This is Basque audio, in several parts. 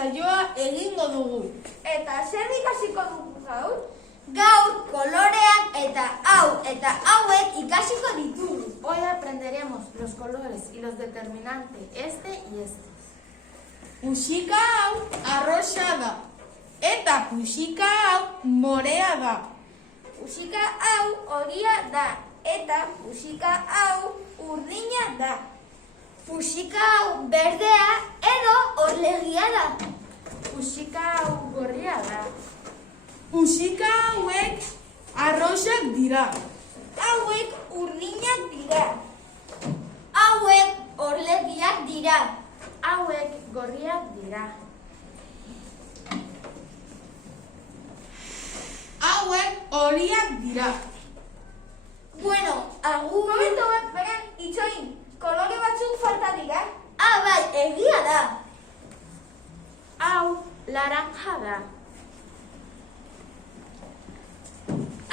saioa egingo dugu. Eta zer ikasiko dugu gaur? Gaur koloreak eta hauek ikasiko ditugu. Hoy aprenderemos los colores y los determinantes, este y este. Puxika hau arroxa da. Eta puxika hau morea da. Puxika hau horia da. Eta puxika hau urdina da. Puxika hau berdea edo orlegia da. Puxika hau gorria da. Puxika hauek arroxak dira. Hauek urdinak dira. Hauek orlegiak dira. Hauek gorriak dira. Hauek horiak dira. Bueno, agur. Momentu bat, beren, itxoin, kolore batzuk falta dira. Bai, egia da. Hau laranja da.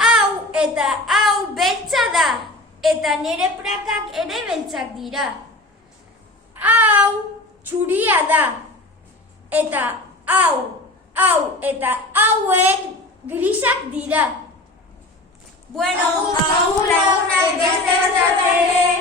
Hau eta hau beltza da. Eta nire prakak ere beltzak dira. Hau txuria da. Eta hau eta hauek grisak dira. Bueno, agur lagunak, beste arte.